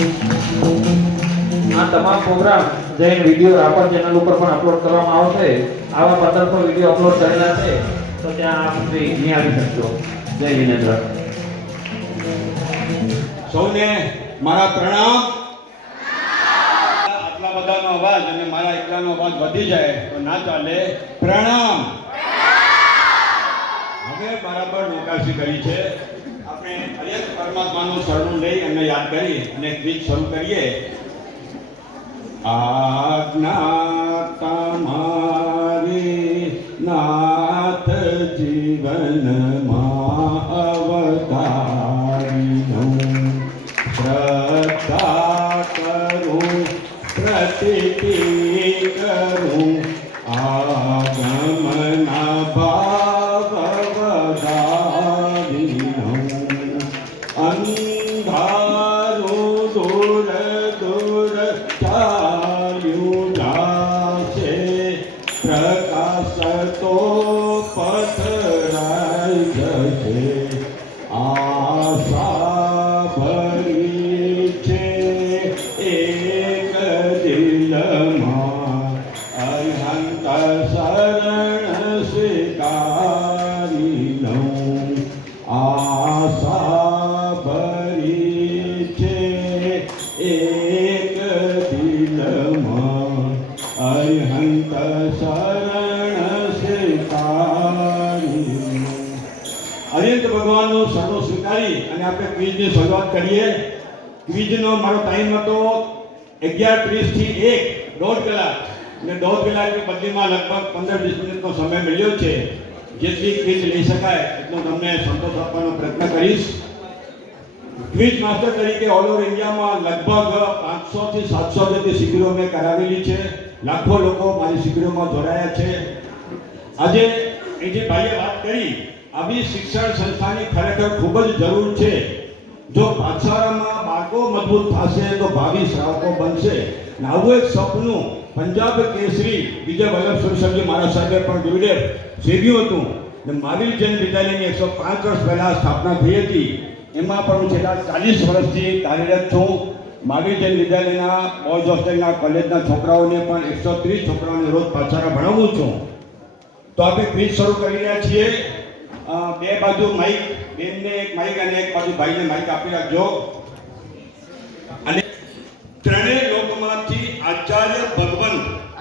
આ તમામ program Jain video Rapar channel ઉપર પણ અપલોડ કરવામાં આવશે આવા પંદરસો વીડિયો અપલોડ કરેલા છે તો ત્યાં આપ શ્રી આવી શકશો. જય વિનેન્દ્ર સૌને મારા પ્રણામ. આટલા બધાનો અવાજ અને મારા એકલાનો અવાજ વધી જાય તો ના ચાલે. પ્રણામ. હવે બરાબર નોકાસી કરી છે. હરેક પરમાત્માનું શરણું લઈ અને યાદ કરી અને ક્વિઝ શરૂ કરીએ. આજ્ઞા તમારી નાથ જીવનમાં અને દોઢ કલાકની બદલીમાં લગભગ પંદર વીસ મિનિટનો સમય મળ્યો છે. જેટલી ક્વિઝ લઈ શકાય એટલો તમને સંતોષ આપવાનો પ્રયત્ન કરીશ. ક્વિઝ માસ્ટર તરીકે ઓલ ઓવર ઇન્ડિયામાં લગભગ પાંચસો થી સાતસો જેટલી શિબિરો મેં કરાવેલી છે. લાખો લોકો મારી શિબિરોમાં જોડાયા છે. આજે એ જે ભાઈએ વાત કરી. આવી શિક્ષણ સંસ્થાની ખરેખર ખૂબ જ જરૂર છે. જો પાછળમાં બાળકો મજબૂત થશે તો ભાવિ શ્રાવકો બનશે. આવું એક સપનું પંજાબ કેસરી વિજય વલ્લભ સુરસરજી મહારાજ સાહેબે પણ ગુરુદેવ સેવ્યું હતું. ને મહાવીર જૈન વિદ્યાલયની એકસો પાંચ વર્ષ પહેલાં સ્થાપના થઈ હતી. એમાં પણ હું છેલ્લા ચાલીસ વર્ષથી કાર્યરત છું. મહાવીર જૈન વિદ્યાલયના બોયઝ હોસ્ટેલના કોલેજના છોકરાઓને પણ એકસો ત્રીસ છોકરાઓને રોજ પાછળ ભણાવું છું. તો આપણે ક્વિઝ શરૂ કરી રહ્યા છીએ. બે બાજુ માઇક બેનને એક માઇક અને એક બાજુ ભાઈને માઇક આપી રાખજો. અને ત્રણેય લોકમાંથી આચાર્ય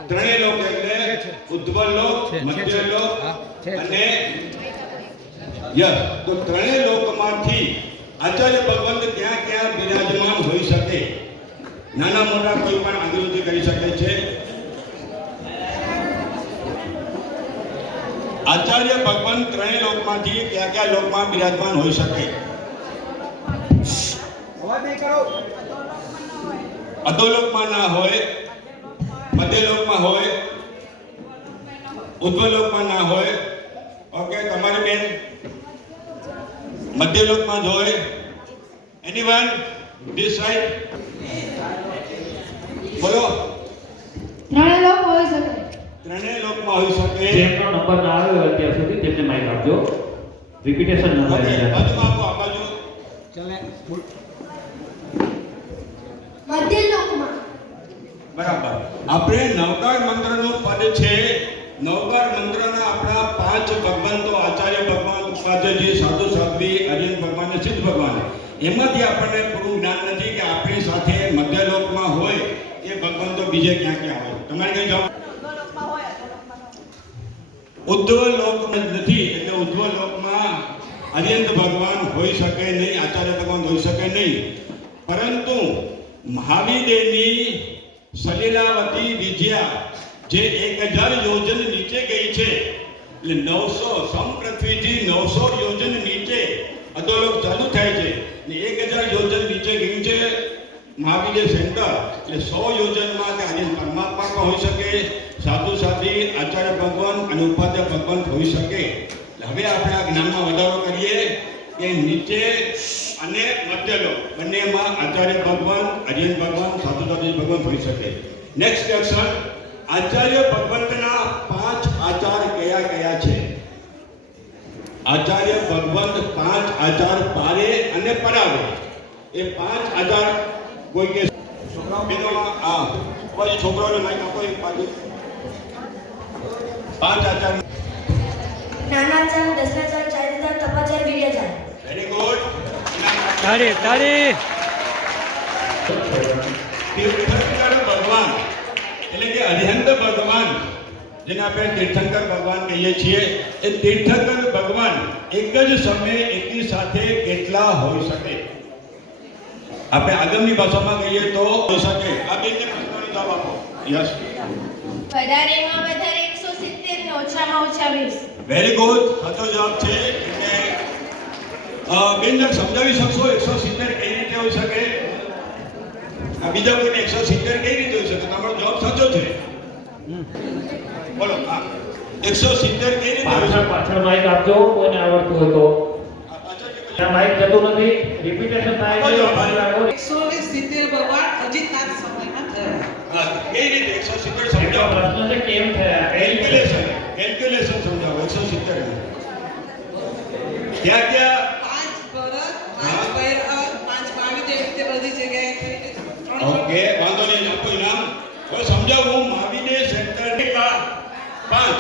ત્રણેય લોક એટલે ઉદ્ધવ લોક મધ્ય લોક અને યસ તો ત્રણેય લોકમાંથી આચાર્ય ભગવંત ક્યાં ક્યાં બિરાજમાન હોઈ શકે? નાના મોટા કોઈ પણ આંદોલન કરી શકે છે? આચાર્ય ભગવાન ત્રણેય લોકમાંથી ક્યાં ક્યાં લોકમાં બિરાજમાન હોઈ શકે? અધોલોકમાં ના હોય મધ્યલોકમાં હોય ઉદ્ધવલોકમાં ના હોય ઓકે તમારી બેન મધ્યલોકમાં જ હોય. એનીવન ધીસ સાઈડ બોલો. ત્રણે લોક હોઈ શકે. ત્રણેય લોકમાં હોઈ શકે. જેમનો નંબર ના આવ્યો અત્યાર સુધી તેમને માઈક આપજો. રિપીટેશન ન થાય બાજુમાં આપો આ બાજુ. મધ્ય લોકમાં બરાબર. આપણે નવકાર મંત્રનો પદ છે. નવકાર મંત્રના આપણા પાંચ ભગવંતો આચાર્ય ભગવાન ઉપાધ્યજી સાધુ સાધ્વી અર્જુન ભગવાન અને સિદ્ધ ભગવાન. એમાંથી આપણને પૂરું જ્ઞાન નથી કે આપણી સાથે મધ્યલોકમાં હોય એ ભગવંતો બીજે ક્યાં ક્યાં હોય. તમારે કઈ જવાબ? ઉદ્ધવ લોકમાં નથી એટલે ઉદ્ધવ લોકમાં અર્યંત ભગવાન હોઈ શકે નહીં આચાર્ય ભગવાન હોઈ શકે નહીં. પરંતુ મહાવીરની સલીલાવતી વિજયા જે એક હજાર યોજન નીચે ગઈ છે. એટલે નવસો સમપૃથ્વીથી નવસો યોજન નીચે અધોલોક ચાલુ થાય છે. ને એક હજાર યોજન નીચે ગયું છે મહાવીર સેન્ટર. એટલે સો યોજનમાં કે આજે પરમાત્મા પણ હોઈ શકે, સાધુ સાધી આચાર્ય ભગવાન અને ઉપાધ્ય ભગવાન હોઈ શકે. હવે આપણે આ જ્ઞાનમાં વધારો કરીએ કે નીચે અને મધ્યલોક બંનેમાં આચાર્ય ભગવાન અર્યન ભગવાન સાધુ સાધી ભગવાન હોઈ શકે. નેક્સ્ટ ક્વેશ્ચન આચાર્ય ભગવંતના પાંચ આચાર કયા કયા છે? આચાર્ય ભગવંત પાંચ આચાર પારે અને પરાવે એ પાંચ આચાર કોઈ કે છોકરાઓ હા પછી છોકરાઓને લાઈન આપો, એક પાંચ આચાર્ય નાનાચાર ચારિતાર તપાચાર વિર્યાચાર વેરી ગુડ તાળી તાળી તીર્થંકર ભગવાન એટલે કે અરિહંત ભગવાન જેને આપણે તીર્થંકર ભગવાન કહીએ છીએ એ તીર્થંકર ભગવાન એક જ સમયે એકી સાથે કેટલા હોઈ શકે આપણે આગળની ભાષામાં કહીએ તો હોઈ શકે આ બેને પ્રશ્નનો જવાબ આપો યસ વધારેમાં વધારે એકસો સિત્તેર ને ઓછામાં ઓછા વીસ વેરી ગુડ સાચો જવાબ છે એટલે અ, બેન સમજાવી શકશો એકસો સિત્તેર કઈ રીતે હોઈ શકે? આ બીજા કોઈને એકસો સિત્તેર કઈ રીતે હોઈ શકે? તમારો જવાબ સાચો છે. બોલો હા. એકસો સિત્તેર કઈ રીતે પાછળ પાછળ માઇક આપજો કોઈને આવડતું હોય તો. માઇક જતું નથી. રિપીટેશન થાય છે એકસો સિત્તેર ભગવાન અજીતનાથ સમયમાં થયા. હા, કઈ રીતે એકસો સિત્તેર સમજાવો? પ્રશ્ન છે કેમ થયા? કેલ્ક્યુલેશન કેલ્ક્યુલેશન સમજાવો એકસો સિત્તેર ક્યાં ક્યાં પાંચ ભરત પાંચ ભૈરવ પાંચ મહાવીર એવી રીતે બધી જગ્યાએ થઈ ત્રણ ઓકે, વાંધો નહીં આપું ઇનામ હવે સમજાવું મહાવીને સેન્ટર પાંચ.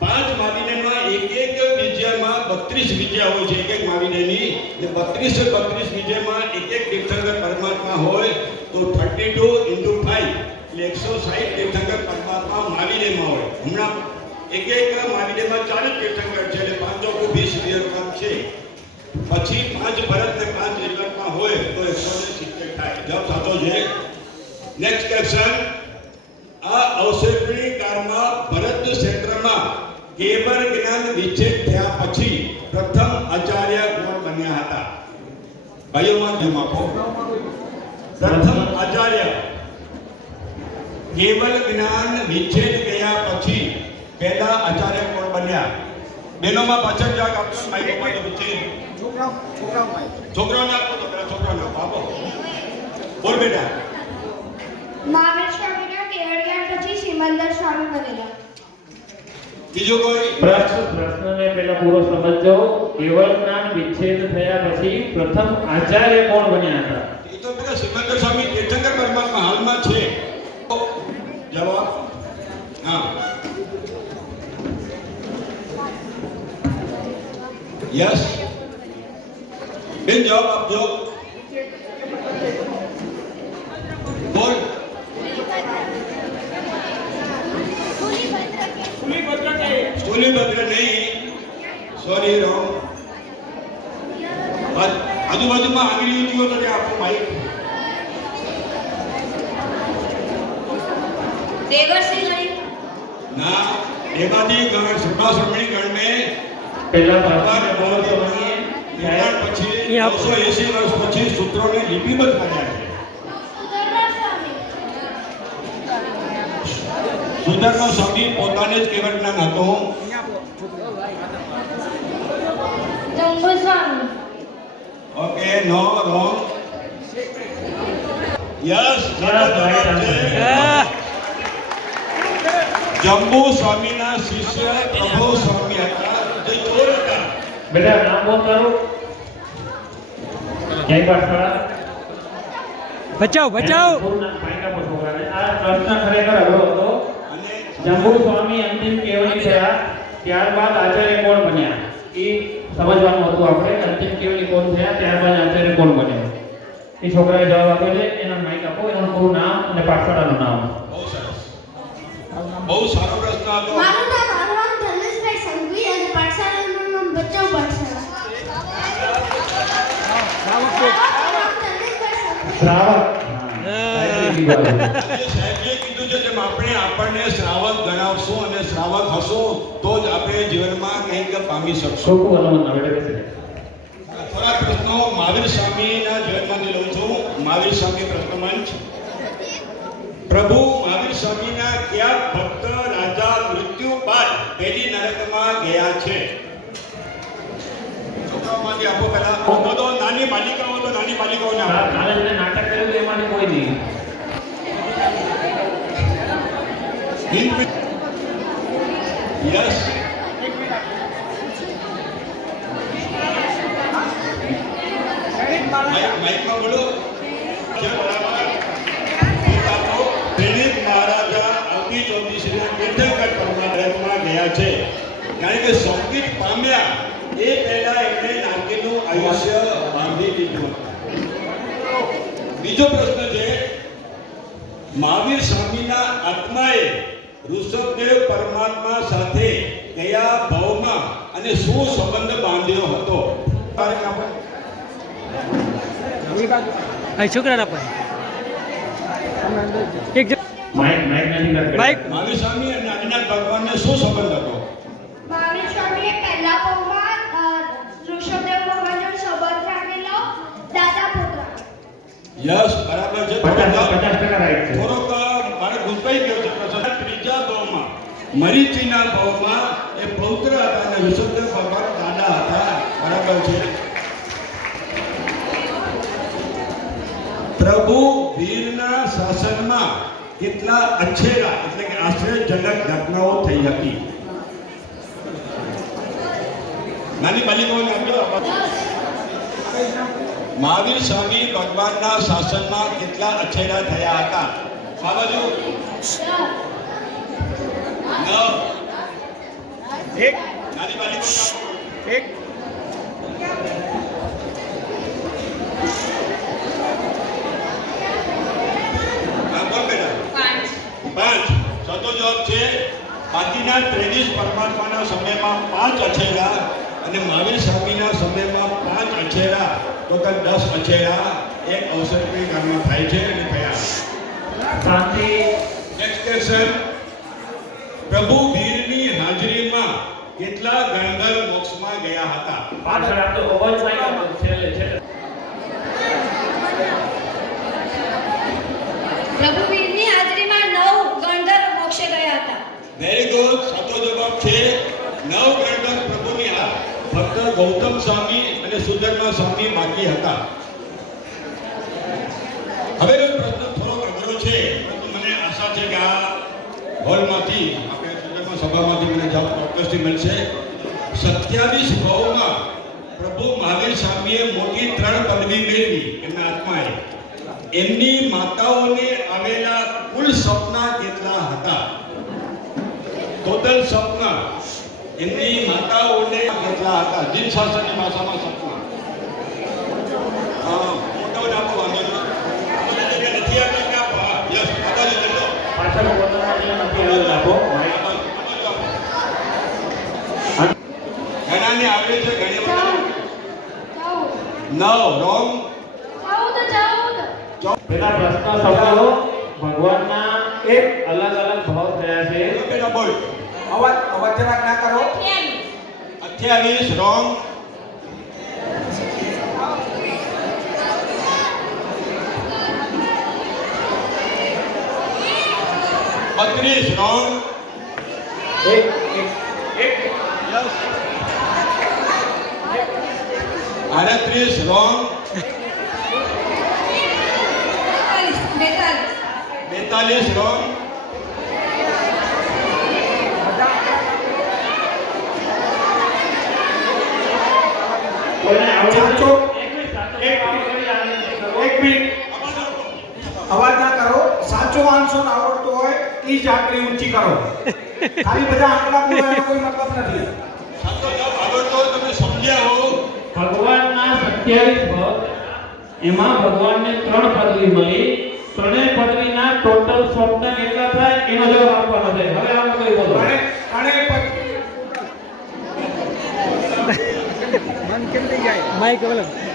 પાંચ મહાવીનેમાં એક એક વિજયમાં બત્રીસ વિજય હોય છે, એક એક મહાવીનેની ને બત્રીસ બત્રીસ વિજયમાં એક એક તીર્થંકર પરમાત્મા હોય, તો થર્ટી ટુ ઇન્ટુ ફાઈવ એટલે એકસો સાહીઠ તીર્થંકર પરમાત્મા મહાવીનેમાં હોય. હમણાં એક એક મહાવીનેમાં ચાલીસ તીર્થંકર છે, એટલે પાંચસો વીસ વિજય છે. પછી પાંચ ભરત ને પાંચ રિઝલ્ટમાં હોય, તો એકસો ને સિત્તેર થાય જવાબ સાચો છે નેક્સ્ટ ક્વેશ્ચન આ અવશેષણી કાળમાં ભરત ક્ષેત્રમાં કેવળ જ્ઞાન વિચ્છેદ થયા પછી પ્રથમ આચાર્ય કોણ બન્યા હતા? ભાઈઓમાં જેમ આપો. પ્રથમ આચાર્ય કેવળ જ્ઞાન વિચ્છેદ ગયા પછી પહેલા આચાર્ય કોણ બન્યા? બહેનોમાં પાછળ જાગ આપો માઇક ઉપર વચ્ચે છોકરાઓને આપો તો પેલા છોકરાઓને આપો. આપો. બોલ બેટા. મહાવીર સ્વામીના કેવળ જ્ઞાન પછી સિમંદર સ્વામી બનેલા બીજો કોઈ? પ્રશ્ન પ્રશ્નને પહેલા પૂરો સમજજો. કેવળ જ્ઞાન વિચ્છેદ થયા પછી પ્રથમ આચાર્ય કોણ બન્યા હતા? એ તો પેલા સિમંદર સ્વામી તીર્થંકર પરમાત્મા હાલમાં છે. જવાબ? હા. યસ બેન જવાબ આપજો બોલ સ્થૂલીભદ્ર નહીં સોરી રોંગ આજુબાજુમાં આંગળી જુઓ તો ત્યાં આપો માઇક દેવર્ષિ ગણિત ના એમાંથી ગણ સુભાષમણી ગણ में પહેલા ભગવાન પ્રશ્ન બોલો તો ભગવાનની બનીએ. નિર્માણ પછી અહીં આપો. 980 વર્ષ પછી સૂત્રોને લિપિબદ્ધ કર્યા છે સુધર્મ સ્વામી પોતાને જ કેવળ જ્ઞાન હતું okay no wrong yes Yes, Jambu સ્વામીના શિષ્ય પ્રભુ સ્વામી હતા જે ચોર હતા બેટા નામ બોલ તારું. જય પાઠશાળા બચાવ બચાવ. આ પ્રશ્ન ખરેખર હતો. અને જંબુ સ્વામી અંતિમ કેવલી થયા ત્યારબાદ આચાર્ય કોણ બન્યા? એ સમજવાનું હતું આપણે અંતિમ કેવલી કોણ થયા? ત્યારબાદ આચાર્ય કોણ બન્યા? એ છોકરાએ જવાબ આપ્યો છે એના માઇક આપો એનું પૂરું નામ અને પાઠશાળાનું નામ. બહુ સરસ. બહુ સારો પ્રશ્ન હતો મારું નામ અરવાન ધનેશભાઈ સંઘવી અને પાઠશાળાનું નામ બચ્ચાઉ પાઠશાળા. શ્રાવક. શ્રાવક આજે સાહેબે કીધું છે જેમ આપણે આપણને શ્રાવક ગણાવશું અને શ્રાવક હશું તો જ આપણે જીવનમાં કંઈક પામી શકશો. થોડા પ્રશ્નો મહાવીર સ્વામીના જીવનમાંથી લઉં છું. મહાવીર સ્વામી પ્રશ્ન મંચ. પ્રભુ મહાવીર સ્વામીના કયા ભક્ત રાજા મૃત્યુ બાદ પેલી નરકમાં ગયા છે? છોકરાઓમાંથી આપો પહેલા. તો નાની બાલિકાઓ તો નાની બાલિકાઓને નાટક કર્યું એમાંથી કોઈ નહીં. યસ. માઇકમાં બોલો મહારાજા અવતી ચૌધરીશ્રીના કેન્દ્રકર પરમાત્મા ગયા છે કારણ કે સંગીત પામ્યા એ પહેલા એમણે નાનકીનું આયુષ્ય બાંધી દીધું બીજો પ્રશ્ન છે મહાવીર સ્વામીના આત્માએ ઋષભદેવ પરમાત્મા સાથે કયા ભાવમાં અને શું સંબંધ બાંધ્યો હતો? અહીં છોકરાના પણ એક બાઈક મહાવીર સ્વામી અને આદિનાથ ભગવાનને શું સંબંધ હતો? મહાવીર સ્વામીએ પહેલા પૌમાં ઋષભદેવ ભગવાનનો સંબંધ રાખેલો દાદા પુત્ર. યસ બરાબર છે. પચાસ થોડોક પચાસ ટકા રાઈટ છે. થોડોક મારે ગુંચવાઈ ગયો છે. પ્રશ્ન ત્રીજા ભાવમાં. મરીચીના ભાવમાં એ પૌત્ર હતા અને ઋષભદેવ ભગવાન દાદા હતા. બરાબર છે. પ્રભુ વીરના શાસનમાં કેટલા અછેરા એટલે કે આશ્ચર્યજનક ઘટનાઓ થઈ હતી. નાની બાલિકાઓને મહાવીર સ્વામી ભગવાનના શાસનમાં કેટલા અછેરા થયા હતા. આ બાજુ એક. નાની બાલિકા. એક હા બોલ બેટા પાંચ. સાચો જવાબ છે બાકીના ત્રેવીસ પરમાત્માના સમયમાં પાંચ અછેરા અને મહાવીર સ્વામીના સમયમાં પાંચ અછેરા ટોટલ દસ અછેરા એક અવસરની ગામમાં થાય છે અને કયા શાંતિ નેક્સ્ટ ક્વેશ્ચન પ્રભુ વીરની હાજરીમાં કેટલા ગણગર મોક્ષમાં ગયા હતા? પાછળ આપતો અવાજ માઇક આપો છેલ્લે છેલ્લે પ્રભુ વીરની હાજરીમાં નવ ગણધર મોક્ષે ગયા હતા વેરી ગુડ સાચો જવાબ છે નવ ગણધર પ્રભુની આ ફક્ત ગૌતમ સુધર્મા સ્વામી બાકી હતા. હવે પ્રશ્ન થોડો અઘરો છે. પરંતુ મને આશા છે કે આ હોલમાંથી, આપણે સુંદરમાં સભામાંથી મને જવાબ ચોક્કસથી મળશે. સત્યાવીસ ભાવમાં પ્રભુ મહાવીર સ્વામીએ મોટી ત્રણ પદવી મેળવી એમના આત્માએ એમની માતાઓને આવેલા કુલ સપના કેટલા હતા? ટોટલ સપના એમની માતાઓને કેટલા હતા? જીન શાસ્ત્રની ભાષામાં સપના હા, મોટાઓને આપો વાંધો નહીં. મને જગ્યા નથી આપી કે આપો. હા, yes, આ બાજુ લઈ લો. પાછળ બોલવામાં જે નથી આવ્યું આપો આ માઇક બાજુ, આ બાજુ આપો. ઘણાને આવડે છે ઘણી વખત નવ રોંગ બેટા પ્રશ્ન સાંભળો. ભગવાનના એક અલગ અલગ ભાવ થયા છે. બેટા બોલ. અવાજ અવાજ જરાક ના કરો. અઠ્યાવીસ રોંગ. બત્રીસ રોંગ. એક એક આડત્રીસ રોંગ બેતાલીસ. રોંગ. એક મિનિટ. અવાજ ના કરો. સાચો આન્સર આવડતો હોય એ જ આંકડી ઊંચી કરો. ખાલી બધા આંકડા બોલો કોઈ મતલબ નથી. સાચો જવાબ આવડતો હોય તમે સમજ્યા હો. ભગવાનના સત્યાવીસ ભાવ એમાં ભગવાનને ત્રણ પદવી મળી. ત્રણેય પદવીના ટોટલ સ્વપ્ન કેટલા થાય? એનો જવાબ આપવાનો છે. હવે આમ કોઈ બોલો.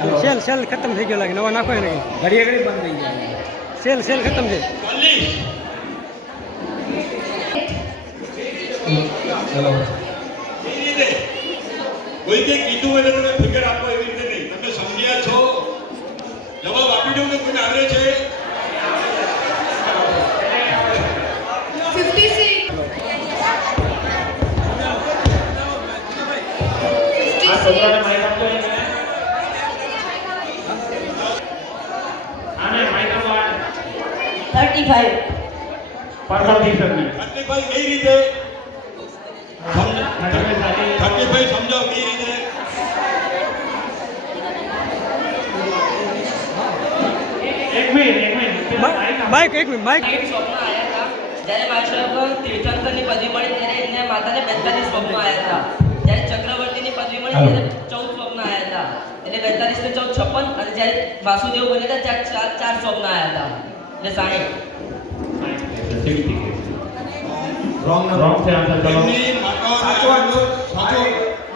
બોલો સેલ સેલ ખતમ થઈ ગયો લાગે. નવા નાખો એને ઘડીએ ઘડી બંધ થઈ જાય. સેલ સેલ ખતમ છે. ચલો. કોઈ કે કીધું હોય તો તમે ફિગર આપો એવી રીતે નહીં તમે સમજ્યા છો જવાબ આપી દઉં કે કોઈને આવડે છે ફિફ્ટી સિક્સ આ છોકરાને માઇક આપજો ને. આને માઇક આપો આ. થર્ટી ફાઈવ પાછળથી સબમિટ. થર્ટી ફાઈવ કઈ રીતે? સમજાવો કઈ રીતે? એક મિનિટ એક મિનિટ. માઇક એક મિનિટ માઇક. જ્યારે મારા તીર્થંકરની પદવી મળી ત્યારે એમને માતાને બેતાલીસ સ્વપ્ન આવ્યા હતા. હાલો. ચૌદ સ્વપ્ન આવ્યા હતા એટલે બેતાલીસ ને ચૌદ છપ્પન અને જ્યારે વાસુદેવ બન્યા હતા ત્યારે ચાર ચાર સ્વપ્ન આવ્યા હતા. એટલે સાહીઠ. રોંગ રોંગ છે આન્સર ચલો એમની માતાઓના- સાચો આન્સર સાચો.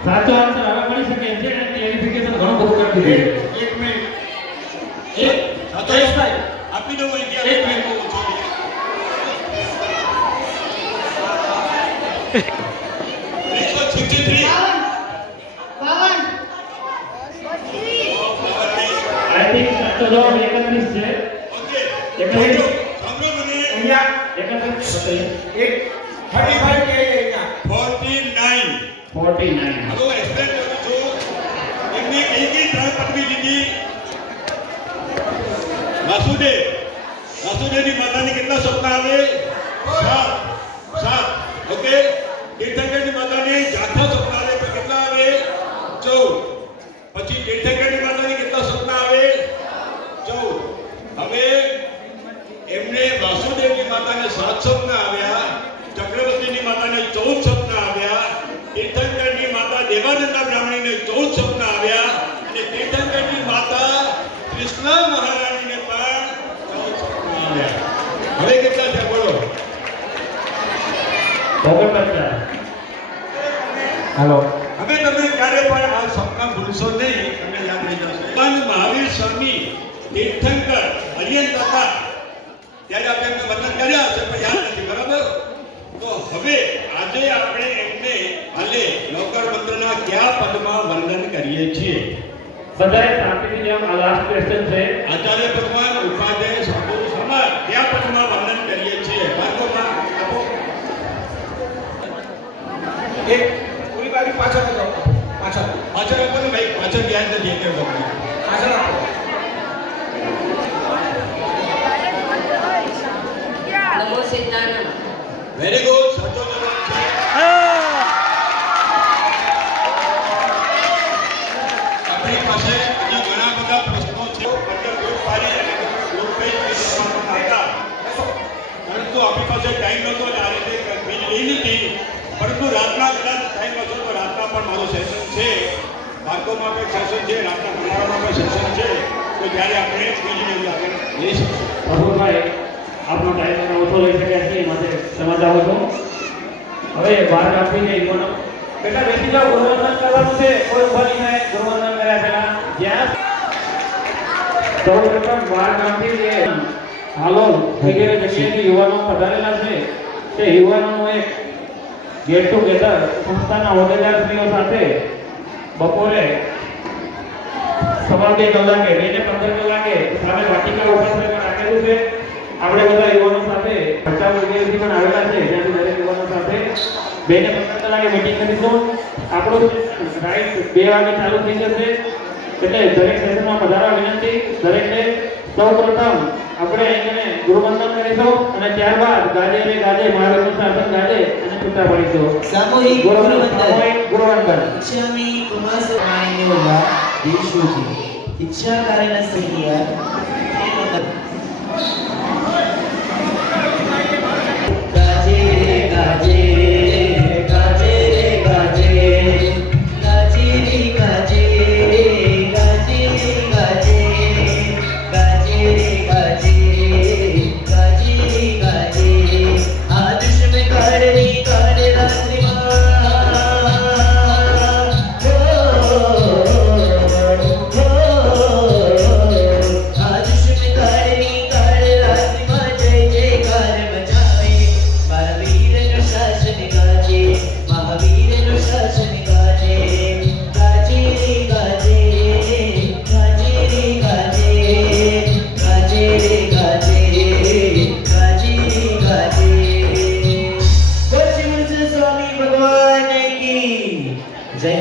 સાચો આન્સર હવે મળી શકે. એમ છે અને ક્લેરિફિકેશન ઘણું બધું કરી દીધું. છે એક મિનિટ એક સાચો જયેશભાઈ આપી દઉં અહીંયા એક એક મિનિટ. મિનિટ ઓછો છે. એકસો છત્રીસ બાવન આઈ સાચો જવાબ 31 છે. એક મિનિટ. સાંભળો મને. અહીંયા 31 એક થર્ટી ફાઈવ કે અહીંયા. 49 49 હવે હું કરું છું. એમને કઈ કઈ ત્રણ પદવી દીધી વાસુદેવ વાસુદેવની માતાને કેટલા સ્વપ્ન આવે સાત સાત ઓકે તીર્થંકરની માતાને જાથા સ્વપ્ન આવે તો કેટલા આવે ચૌદ પછી તીર્થંકરની માતાને કેટલા સ્વપ્ન આવે ચૌદ હવે એમને વાસુદેવની માતાને સાત સ્વપ્ન આવ્યા ચક્રવર્તીની માતાને ચૌદ સ્વપ્ન આવ્યા તીર્થંકરની માતા દેવાનંદા બ્રાહ્મણીને ચૌદ સ્વપ્ન આવ્યા અને તીર્થંકરની માતા કૃષ્ણા મહારાણીને પણ ચૌદ સ્વપ્ન આવ્યા હવે કેટલા છે બોલો ઓગણપચાસ હાલો. હવે તમે ક્યારે પણ આ સપના ભૂલશો નહીં તમને યાદ રહી જશે. ભગવાન મહાવીર સ્વામી તીર્થંકર અરિયંત હતા. ત્યારે આપણે એમને વંદન કર્યા હશે પણ યાદ નથી બરાબર? તો હવે આજે આપણે એમને હાલે લોકર મંત્રના કયા પદમાં વંદન કરીએ છીએ? બધાએ શાંતિથી જેમ આ લાસ્ટ ક્વેશ્ચન છે. આચાર્ય ભગવાન ઉપાધ્યાય સાધુ સમાજ કયા પદમાં વંદન કરીએ છીએ ભાર્ગવમાં આપો. એક પૂરી બાજુ પાછળ જાઓ પાછળ. પાછળ આપો ને ભાઈ પાછળ યાદ નથી એટલે વખતે. પાછળ આપો. નમો વેરી ગુડ બાળકોમાં પણ શાસન છે? રાતના ભંડારામાં પણ શાસન છે? તો જ્યારે આપણે બીજની આગળ લઈ શકીશું અપૂર્વભાઈ આપનો ટાઈમ તમે ઓછો લઈ શક્યા છીએ માટે ક્ષમા ચાહું છું. હવે વાર આપીને યુવાનો બેટા બેસી જાઓ ગુરુવંદન કરવાનું છે. કોઈ ઊભા નહીં થાય. ગુરુવંદન કર્યા પહેલા. જ્યાં સૌ પ્રથમ વાર કાપી જે હાલો વગેરે જગ્યાએથી યુવાનો પધારેલા છે તે યુવાનો એક ગેટ ટુગેધર સંસ્થાના હોદ્દેદારશ્રીઓ સાથે બપોરે સવા બે કલાકે બે ને પંદર કલાકે સામે વાટિકા ઉપાસનામાં રાખેલું છે. આપણે બધા યુવાનો સાથે ભચાઉ વગેરેથી પણ આવેલા છે ત્યાંથી દરેક યુવાનો સાથે બે ને પંદર કલાકે મીટિંગ કરીશું. આપણું રાઈટ બે વાગે ચાલુ થઈ જશે. એટલે દરેક સેશનમાં વધારા વિનંતી. દરેકને સૌ પ્રથમ આપણે એને ગુરુવંદન કરીશું અને ત્યારબાદ ગાજે રે ગાજે મહાવીરનું શાસન ગાજે અને છૂટા પડીશું. સામૂહિક ગુરુવંદન. ગુરુવંદન. समास निवडला देश होती शिक्षण कार्याला सह्य